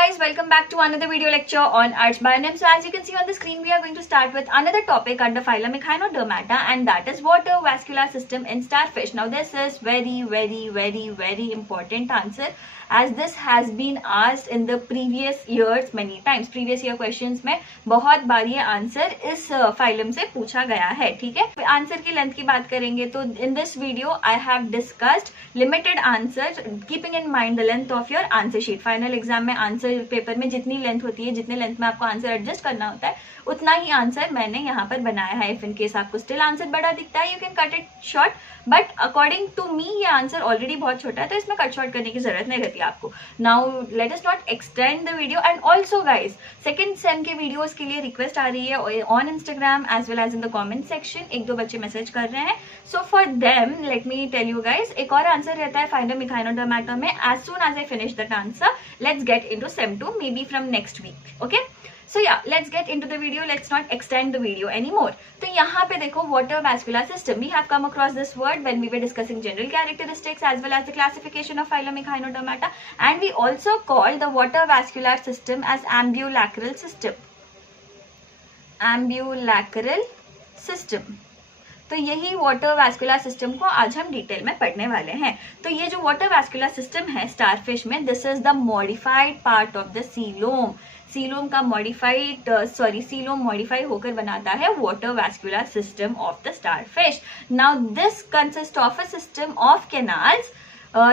guys, welcome back to another video lecture on Arts Bionyms. So as you can see on the screen, we are going to start with another topic under phylum Echinodermata, and that is water vascular system in starfish. Now this is very important answer, as this has been asked in the previous years many times. Previous year questions में बहुत बार ये answer इस phylum से पूछा गया है. ठीक है, आंसर की लेंथ की बात करेंगे तो in this video I have discussed limited answer keeping in mind the length of your answer sheet. Final exam में आंसर पेपर में जितनी लेंथ होती है, जितने लेंथ में आपको आंसर एडजस्ट करना होता है, उतना ही आंसर मैंने यहाँ पर बनाया है. इफ इन केस आपको स्टिल आंसर बड़ा दिखता है, you can cut it short, but according to me ये आंसर ऑलरेडी बहुत छोटा है, तो इसमें कट शॉर्ट करने की जरूरत नहीं रहती आपको. Now let us not extend the video. And also guys, second sem के वीडियोस के लिए रिक्वेस्ट आ रही है on Instagram as well as in the comment section. एक दो बच्चे मैसेज कर रहे हैं, so for them let me tell you guys, एक और आंसर रहता है फाइलम Echinodermata में. As soon as I finish that answer, let's get into sem 2 may be from next week. Okay, so yeah, let's get into the video. Let's not extend the video anymore. तो यहाँ पे देखो water vascular system, we have come across this word when we were discussing general characteristics as well as the classification of phylum Echinodermata, and we also call the water vascular system as ambulacral system. Ambulacral system. तो यही water vascular system को आज हम detail में पढ़ने वाले हैं. तो ये जो वाटर वैस्कुलर सिस्टम है स्टारफिश में, this is the modified part of the coelom. Coelom का सीलोम मॉडिफाई होकर बनाता है water vascular system of the starfish. Now this consist of a system of canals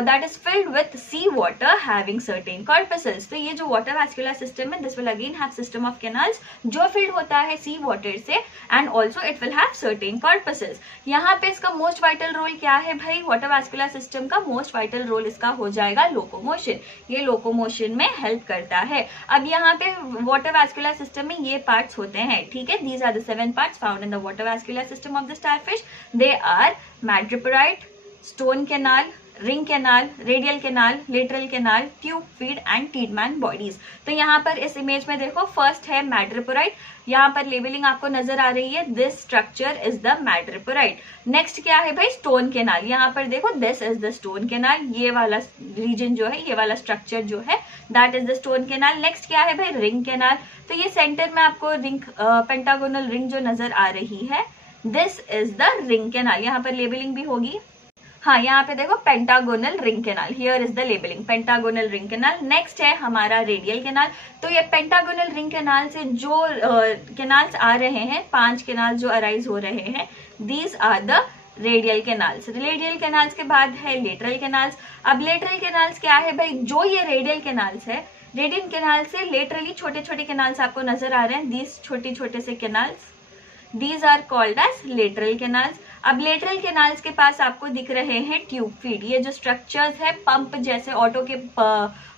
that is filled with sea water having certain corpuscles. तो ये जो water vascular system है, this will again have system of canals जो filled होता है sea water से, and also it will have certain corpuscles. यहाँ पे इसका most vital role क्या है भाई? water vascular system का most vital role इसका हो जाएगा locomotion. ये locomotion में help करता है. अब यहाँ पे water vascular system में ये parts होते हैं, ठीक है? These are the 7 parts found in the water vascular system of the starfish. They are madreporite, stone canal, ring canal, radial canal, lateral canal, tube feed and Tiedemann bodies. तो यहाँ पर इस इमेज में देखो, फर्स्ट है मैड्रेपोराइट. यहाँ पर labelling आपको नजर आ रही है, this structure is the madreporite. Next क्या है भाई? Stone canal. यहाँ पर देखो, this is the stone canal. ये वाला रीजन जो है, ये वाला स्ट्रक्चर जो है, that is the stone canal. Next क्या है भाई? Ring canal. तो ये सेंटर में आपको रिंग, पेंटागोनल रिंग जो नजर आ रही है, this is the ring canal. यहाँ पर लेबलिंग भी होगी. हाँ, यहाँ पे देखो pentagonal ring canal, here is the labelling, pentagonal ring canal. Next है हमारा रेडियल कैनाल. तो ये पेंटागोनल रिंग कैनाल से जो कैनाल्स आ रहे हैं, 5 कैनाल जो अराइज हो रहे हैं, these are the radial canals. Radial canals के बाद है लेटरल कैनाल्स. अब लेटरल कैनाल्स क्या है भाई? जो ये रेडियल कैनाल्स है, रेडियल कैनाल से लेटरली छोटे छोटे कैनाल्स आपको नजर आ रहे हैं, दीज छोटे छोटे से canals, these are called as lateral canals. अब लेटरल कैनाल्स के पास आपको दिख रहे हैं ट्यूब फीड. ये जो स्ट्रक्चर्स है, पंप जैसे, ऑटो के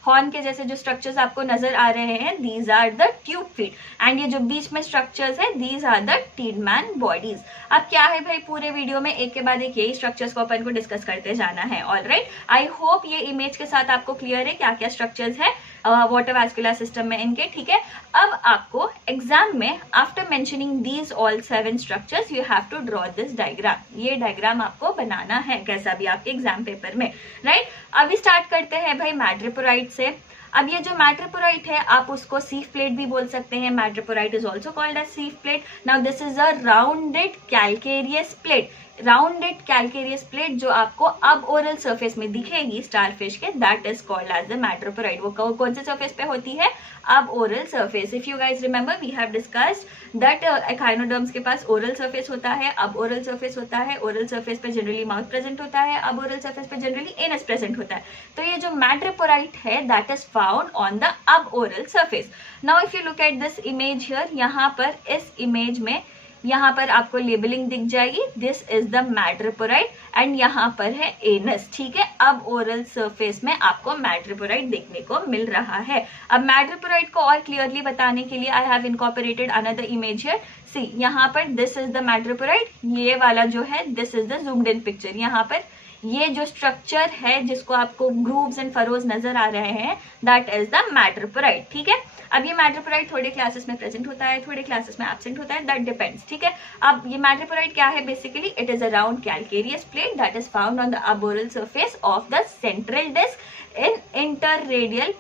हॉर्न के जैसे जो स्ट्रक्चर्स आपको नजर आ रहे हैं, these are the tube feed. And ये जो बीच में स्ट्रक्चर्स है, these are the Tiedemann bodies. अब क्या है भाई, पूरे वीडियो में एक के बाद एक यही स्ट्रक्चर्स को अपन को डिस्कस करते जाना है. ऑलराइट, आई होप ये इमेज के साथ आपको क्लियर है क्या क्या स्ट्रक्चर्स है वाटर वैस्कुलर सिस्टम में इनके. ठीक है, अब आपको एग्जाम में after mentioning these all 7 structures, you have to draw this diagram. ये डायग्राम आपको बनाना है कैसा भी आपके एग्जाम पेपर में. राइट, अभी स्टार्ट करते हैं भाई मैड्रेपोराइट से. अब ये जो मैड्रेपोराइट है, आप उसको सीफ प्लेट भी बोल सकते हैं. Madreporite is also called as sieve plate. Now this is a rounded calcareous plate. Rounded calcareous plate जो आपको अब ओरल सरफेस में दिखेगी स्टारफिश के, that is called as the madreporite. वो कौन से सरफेस पे होती है? Aboral surface. If you guys remember, we have discussed that echinoderms के पास ओरल सरफेस होता है, अब ओरल सरफेस होता है. ओरल सरफेस पे जनरली माउथ प्रेजेंट होता है, अब ओरल सरफेस पे जनरली एनस प्रेजेंट होता है. तो ये जो मैड्रेपोराइट है, that is found on the aboral surface. Now if you look at this image here, यहाँ पर इस इमेज में यहाँ पर आपको लेबलिंग दिख जाएगी, दिस इज द मैड्रेपोराइट, एंड यहाँ पर है एनस. ठीक है, अब ओरल सरफेस में आपको मैड्रेपोराइट देखने को मिल रहा है. अब मैड्रेपोराइट को और क्लियरली बताने के लिए I have incorporated another image here. See, यहाँ पर दिस इज द मैड्रेपोराइट. ये वाला जो है, this is the zoomed in picture. यहाँ पर ये जो स्ट्रक्चर है जिसको आपको ग्रूव्स एंड फरोज नजर आ रहे हैं, दैट इज द मैटरपोराइट, ठीक है। अब ये मैटरपोराइट थोड़े क्लासेस में प्रेजेंट होता है, थोड़े क्लासेस में एब्सेंट होता है, दैट डिपेंड्स, ठीक है। अब ये मैटरपोराइट क्या है, basically it is a round calcareous plate that is found on the aboral surface of the central disc in interradial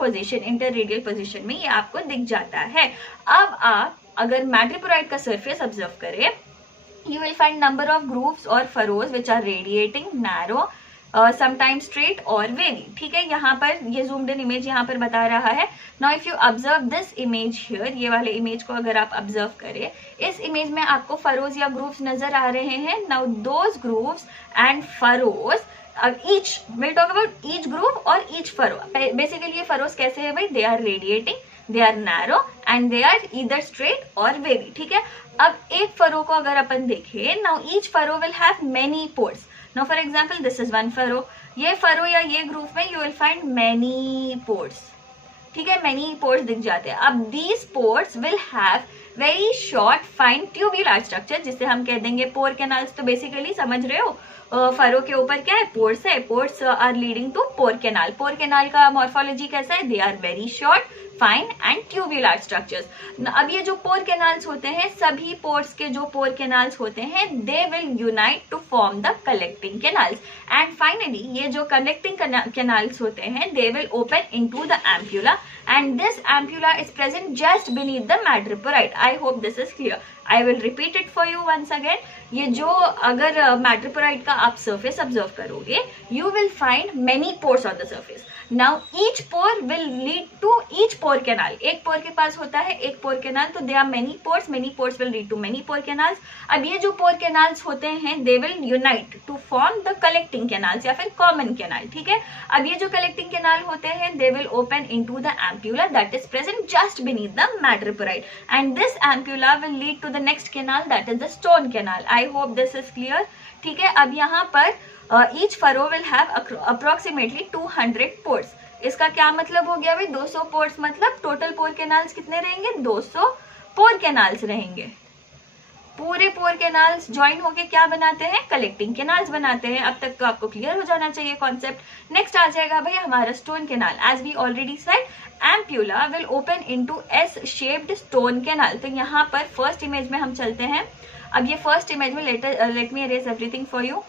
position में ये आपको दिख जाता है। अब आप अगर मैटरपोराइट का सरफेस ऑब्जर्व करें, you will find number of grooves or furrows which are radiating, narrow, sometimes straight or wavy, ठीक है। यहाँ पर ये zoomed in image यहाँ पर बता रहा है। Now if you observe this image here, ये वाले image को अगर आप observe करें, इस image में आपको furrows या grooves नजर आ रहे हैं। Now those grooves and furrows, each we'll talk about each groove और each furrow. Basically ये furrows कैसे है भाई, they are radiating, they are narrow and they are either straight or wavy, ठीक है। अब एक फरो को अगर अपन देखें, now each furrow will have many pores. Now for example this is one furrow, ये फरो या ये ग्रूव में you will find many pores, ठीक है, many pores दिख जाते हैं। अब these pores will have very short fine tubular structure, जिसे हम कह देंगे पोर कैनाल्स। तो बेसिकली समझ रहे हो, फरो के ऊपर क्या है, पोर्स है, pores are leading to pore canal. Pore canal का मॉर्फोलॉजी कैसा है, they are very short, fine and tubular structures. अब ये जो पोर कैनाल्स होते हैं, सभी पोर्स के जो पोर कैनाल्स होते हैं, they will unite to form the collecting canals and finally ये जो कलेक्टिंग कैनाल्स होते हैं, they will open into the ampulla and this ampulla is present just beneath the madreporite. I hope this is clear. I will repeat it for you once again. ये जो अगर madreporite का आप surface observe करोगे, you will find many pores on the surface. Now each pore will lead to each pore canal. एक pore के पास होता है एक पोर कैनाल, तो they are many pores will lead to many pore canals. अब ये जो पोर कैनाल्स होते हैं, they will unite to form the collecting canals या फिर कॉमन कैनाल, ठीक है। अब ये जो कलेक्टिंग कैनाल होते हैं, they will open into the ampulla that is present just beneath the madreporite and this ampulla will lead to the next canal that is the stone canal. I hope this is clear, ठीक है। अब यहाँ पर each furrow will have approximately 200 pores। इसका क्या मतलब हो गया भाई, 200 pores मतलब टोटल पोर कैनाल्स कितने रहेंगे, 200 पोर कैनाल्स रहेंगे। पूरे पोर कैनाल्स ज्वाइन होके क्या बनाते हैं, कलेक्टिंग कैनाल्स बनाते हैं। अब तक तो आपको क्लियर हो जाना चाहिए कॉन्सेप्ट। नेक्स्ट आ जाएगा भाई हमारा stone canal. As we already said, ampulla will open into S shaped stone canal. तो यहाँ पर फर्स्ट इमेज में हम चलते हैं। अब ये फर्स्ट इमेज में let me arrays everything for you.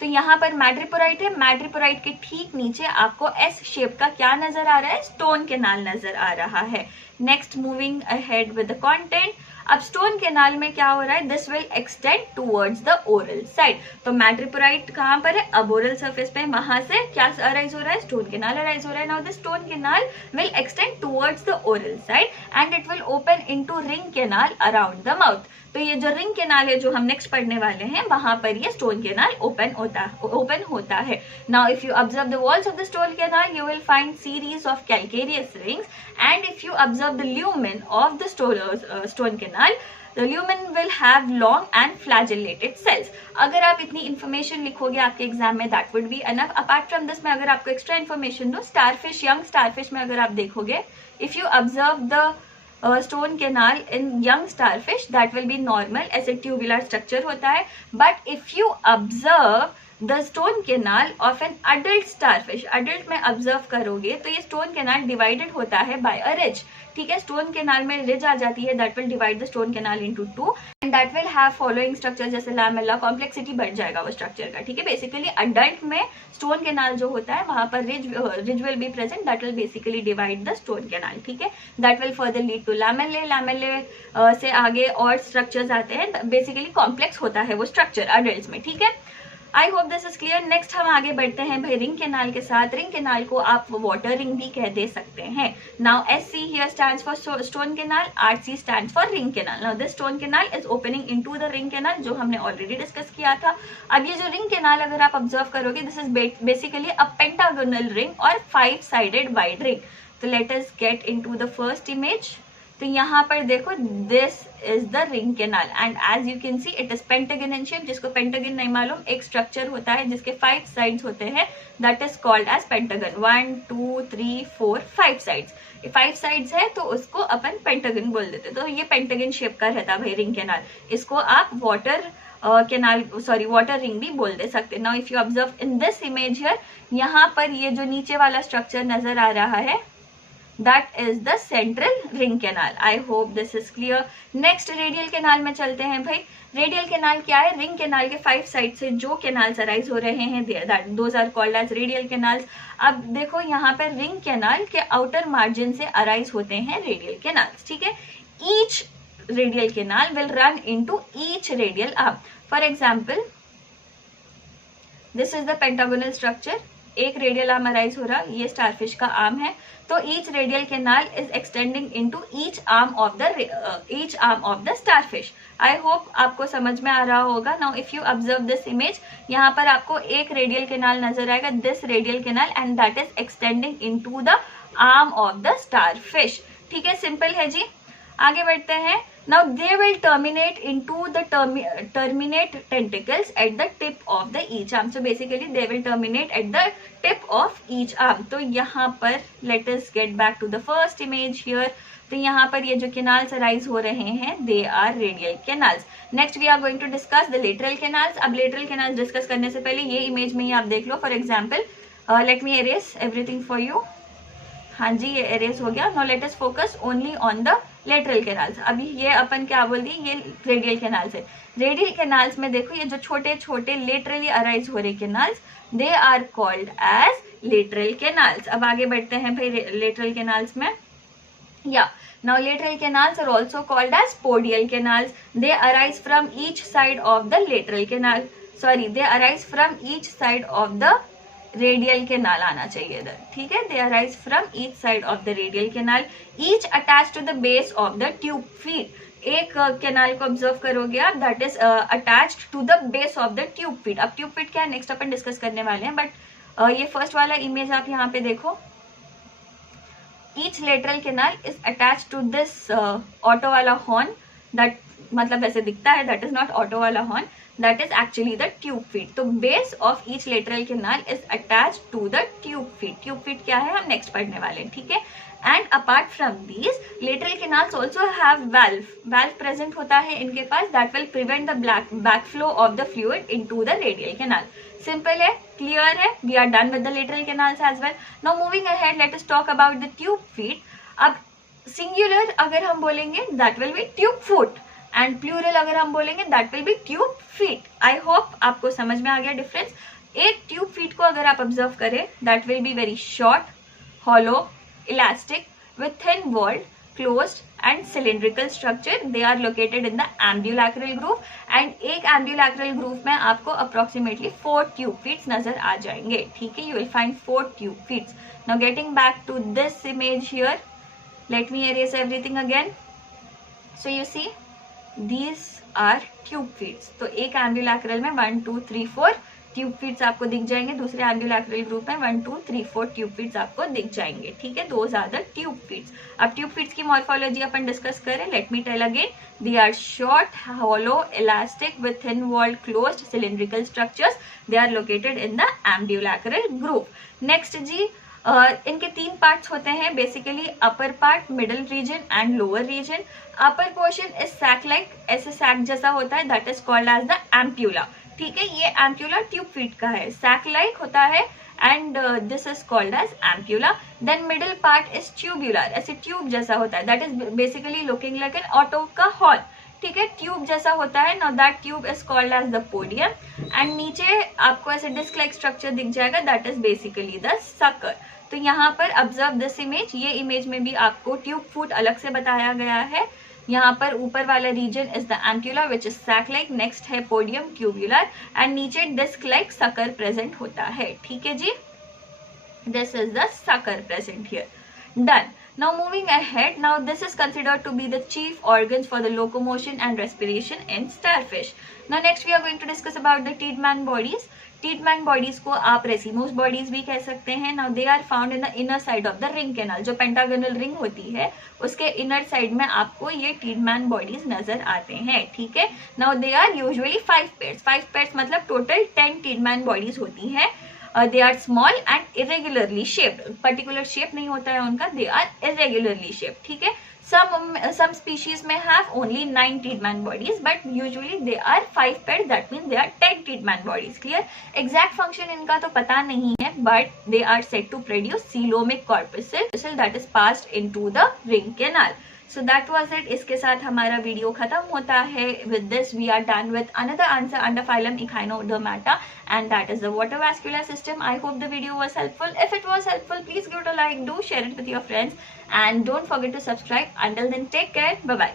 तो यहाँ पर मैटरपोराइट है, मैटरपोराइट के ठीक नीचे आपको एस शेप का क्या नजर आ रहा है, स्टोन कैनाल नजर आ रहा है। Next moving ahead with the content. अब स्टोन कैनाल में क्या हो रहा है, this will extend towards the oral side. तो मैटरपोराइट कहाँ पर है, अब ओरल सरफेस पे, वहां से क्या अराइज हो रहा है, स्टोन कैनाल अराइज हो रहा है। Now the stone canal will extend towards the oral side and it will open into ring canal around the mouth. तो ये जो रिंग कैनाल है जो हम नेक्स्ट पढ़ने वाले हैं, वहां पर ये स्टोन कैनाल ओपन होता है। Now if you observe the walls of the stone canal, you will find series of calcareous rings and if you observe the lumen of the stone canal, the lumen will have long and flagellated cells। अगर आप इतनी information लिखोगे आपके exam में, that would be enough। Apart from this मैं अगर आपको extra information दूं, स्टारफिश, यंग स्टारफिश में अगर आप देखोगे, if you observe the stone canal in young starfish, that will B normal, ऐसे ट्यूबुलर स्ट्रक्चर होता है। But if you observe the stone canal of an adult starfish, adult में observe करोगे तो ये स्टोन कैनाल डिवाइडेड होता है bye अ ridge, ठीक है। स्टोन कैनाल में रिज आ जाती है, that will divide the stone canal into two and that will have following structure, जैसे लैमेला, कॉम्प्लेक्सिटी बढ़ जाएगा वो स्ट्रक्चर का, ठीक है। बेसिकली अडल्ट में स्टोन कैनाल जो होता है वहां पर ridge will be present, that will basically divide the stone canal, ठीक है। That will further lead to lamellae, lamellae से आगे और स्ट्रक्चर्स आते हैं, बेसिकली कॉम्प्लेक्स होता है वो स्ट्रक्चर अडल्ट में, ठीक है। आई hope this is clear. Next हम आगे बढ़ते हैं भाई रिंग कैनाल के साथ। रिंग कैनाल को आप वाटर रिंग भी कह दे सकते हैं। Now SC here stands for stone canal, RC stands for ring canal। Now this stone canal is opening into the ring canal, जो हमने ऑलरेडी डिस्कस किया था। अब ये जो रिंग कैनाल अगर आप ऑब्जर्व करोगे, this is basically a pentagonal ring और 5-sided वाइड रिंग। तो let us get into the first image. तो यहाँ पर देखो, this is the ring canal and as you can see it is pentagon in shape. जिसको pentagon नहीं मालूम, एक स्ट्रक्चर होता है जिसके 5 साइड्स होते हैं, that is called as pentagon. 1 2 3 4 5 sides, 5 sides है तो उसको अपन पेंटागन बोल देते। तो ये पेंटागन शेप का रहता है भाई रिंग कैनाल। इसको आप water canal sorry water ring भी बोल दे सकते। Now if you observe in this image here, यहाँ पर ये जो नीचे वाला स्ट्रक्चर नजर आ रहा है that is the central ring canal. I hope this is clear. Next radial canal में चलते हैं भाई। रेडियल कैनाल क्या है? रिंग कैनाल के 5 साइड से जो कैनाल्स अराइज हो रहे हैं those are called as radial canals. अब देखो यहाँ पर रिंग कैनाल के आउटर मार्जिन से अराइज होते हैं रेडियल कैनाल्स, ठीक है। Each radial canal will run into each radial arm. For example this is the pentagonal structure, एक रेडियल आर्म अराइज हो रहा, ये स्टारफिश का आर्म है, तो each radial canal is extending into each arm of the starfish. I hope आपको समझ में आ रहा होगा। Now if you observe this image, यहाँ पर आपको एक रेडियल कैनाल नजर आएगा, this radial canal, and that is extending into the arm of the starfish, ठीक है। सिंपल है जी, आगे बढ़ते हैं। Now they will terminate into the terminate tentacles at the tip of the each arm. So basically they will terminate at the tip of each arm. तो यहाँ पर let us get back to the first image here. तो यहाँ पर ये जो canals arise हो रहे हैं they are radial canals. Next we are going to discuss the lateral canals. अब lateral canals discuss करने से पहले ये image में ही आप देख लो। For example, let me erase everything for you. हाँ जी, ये एरेज हो गया। Now let us focus only on the lateral canals. अभी ये अपन क्या बोल दिए, ये रेडियल कैनाल्स है। रेडियल कैनाल्स में देखो ये जो छोटे छोटे लेटरली अराइज हो रहे canals they are called as lateral canals. अब आगे बढ़ते हैं भाई लेटरल कैनाल्स में। या now lateral canals are also called as podial canals. They arise from each side of the lateral canal, sorry they arise from each side of the radial canal आना चाहिए इधर, ठीक है। They arise from each side of the radial canal, each attach to the base of the tube feet. एक canal को observe करोगे आप, that is attached to the base of the tube feet. अब ट्यूब फीट क्या है next अपन discuss करने वाले हैं, बट ये फर्स्ट वाला इमेज आप यहाँ पे देखो। Each lateral canal is attach to this auto वाला हॉर्न, दैट मतलब ऐसे दिखता है, दैट इज नॉट ऑटो वाला horn, that is actually the tube feet. तो base of each lateral canal is attached to the tube feet. Tube feet क्या है हम next पढ़ने वाले हैं, ठीक है। And apart from these, lateral canals also have valve. Valve present होता है इनके पास, that will prevent the backflow of the fluid into the radial canal. Simple है, clear है, we are done with the lateral canals as well. Now moving ahead, let us talk about the tube feet. अब singular अगर हम बोलेंगे that will be tube foot. And plural अगर हम बोलेंगे that will be tube feet. I hope आपको समझ में आ गया डिफरेंस। एक ट्यूब फीट को अगर आप ऑब्जर्व करें, that will be very short, hollow, elastic with thin walled, closed end cylindrical structure. They are located in the ambulacral groove, and एक एम्ब्यूलैक्रल ग्रूव में आपको अप्रोक्सीमेटली 4 ट्यूब फीट्स नजर आ जाएंगे, ठीक है। You will find 4 tube feets. Now getting back to this image here, let me erase everything again. So you see These are tube feet. तो एक ambulacral में 1 2 3 4 ट्यूब फीट्स आपको दिख जाएंगे, दूसरे एम्ब्यूलैक्रल ग्रुप में 1 2 3 4 ट्यूब फीट्स आपको दिख जाएंगे, ठीक है। Those are the tube feets. अब ट्यूब फीट्स की मॉर्फोलॉजी अपन डिस्कस करें, let me tell again. They are short, hollow, elastic with thin walled, closed, cylindrical structures. They are located in the ambulacral group. Next जी, इनके 3 पार्ट्स होते हैं basically, upper part, middle region and lower region. Upper portion is sac like, ऐसे sac जैसा होता है, that is called as the ampulla, ठीक है। ये एम्प्यूला ट्यूब फीट का है, सैक लाइक होता है and this is called as ampulla. Then middle part is tubular, ऐसे ट्यूब जैसा होता है, that is basically looking like an auto का हॉर्न, ठीक है। ट्यूब जैसा होता है। Now that tube is called as the podium, and नीचे आपको ऐसे डिस्क लाइक स्ट्रक्चर दिख जाएगा, that is basically the sucker. तो यहाँ पर ऑब्जर्व दिस इमेज, ये इमेज में भी आपको ट्यूब फूट अलग से बताया गया है। यहाँ पर ऊपर वाला region is the ampulla which is sac like, next है पोडियम ट्यूब्यूलर, एंड नीचे डिस्क लाइक सकर प्रेजेंट होता है, ठीक है जी। This is the sucker present here, done. Now moving ahead, now this is considered to be the chief organs for the locomotion and respiration in starfish. Now next we are going to discuss about the Tiedemann bodies. Tiedemann bodies को आप racemose bodies भी कह सकते हैं। Now they are found in the inner side of the ring canal. जो pentagonal ring होती है उसके inner side में आपको ये Tiedemann bodies नजर आते हैं, ठीक है। Now they are usually 5 pairs. 5 pairs मतलब total 10 Tiedemann bodies होती हैं। They are small and irregularly shaped. Particular shape नहीं होता है उनका, they are irregularly shaped, ठीक है। Some species may have only 9 Tiedemann bodies, but usually they are 5 paired. That means they are 10 Tiedemann bodies. Clear? Exact function इनका तो पता नहीं है, but they are said to produce coelomic corpuscle that is passed into the ring canal. So that was it. इसके साथ हमारा video खत्म होता है. With this we are done with another answer under phylum Echinodermata, and that is the water vascular system. I hope the video was helpful. If it was helpful, please give it a like, do share it with your friends, and don't forget to subscribe. Until then, take care. Bye bye.